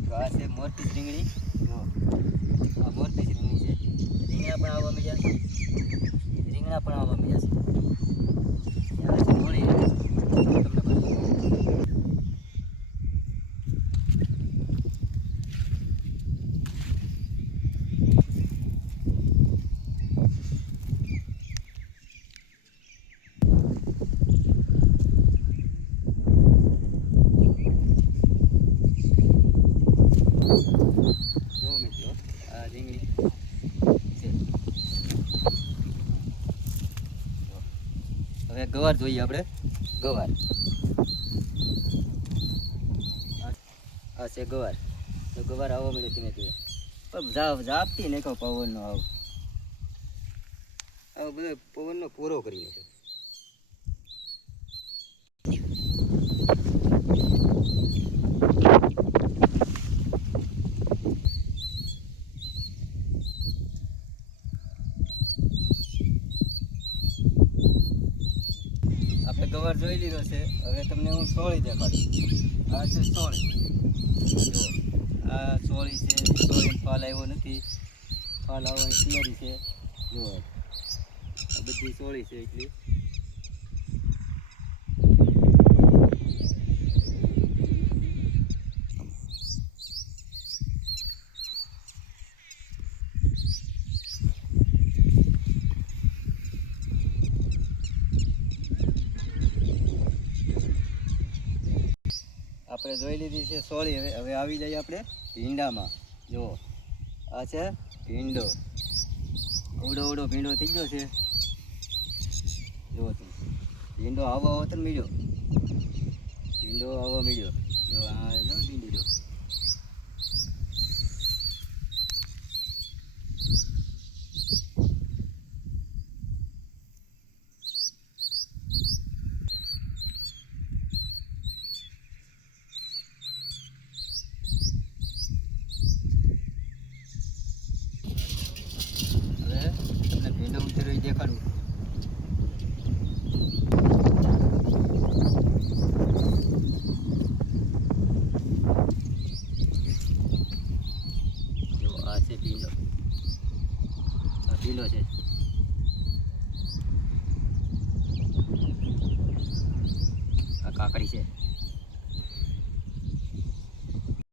મિત્રો આ છે મોટી રીંગણી. જો આ મોટી રીંગણી છે. રીંગણા પણ આવવા મળ્યા છે. રીંગણા પણ આવવા મળ્યા છે. આ છે મોળી તમને બતાવું. જો મિત્રો આ રીંગણી છે. હવે ગવાર જોઈએ આપણે. ગવાર આ છે ગવાર. તો ગવાર આવવા મળ્યો ધીમે ધીમે. પણ જાપતી ને કહો પવનનો આવો બધો પવનનો પૂરો કરી નાખ્યો. આપણે ગવાર જોઈ લીધો છે. હવે તમને હું સોળી દેખાડું. આ છે સોળી. જો આ સોળી છે. સોળી ફાલ આવ્યો નથી. ફાલ આવવાની તૈયારી છે. જો આ બધી સોળી છે એટલી. આપણે જોઈ લીધી છે સોળી. હવે આવી જઈએ આપણે ભીંડામાં. જુઓ આ છે ભીંડો. અવડો અવડો ભીંડો થઈ ગયો છે. જુઓ તમે ભીંડો આવવા તો મળ્યો. ભીંડો આવવા મળ્યો. જો આ ભીંડો જો. તમને ભીંડો ઉતર્યો એ દેખાડું. જો આ છે ભીંડો. આ ભીંડો છે. આ કાકડી છે.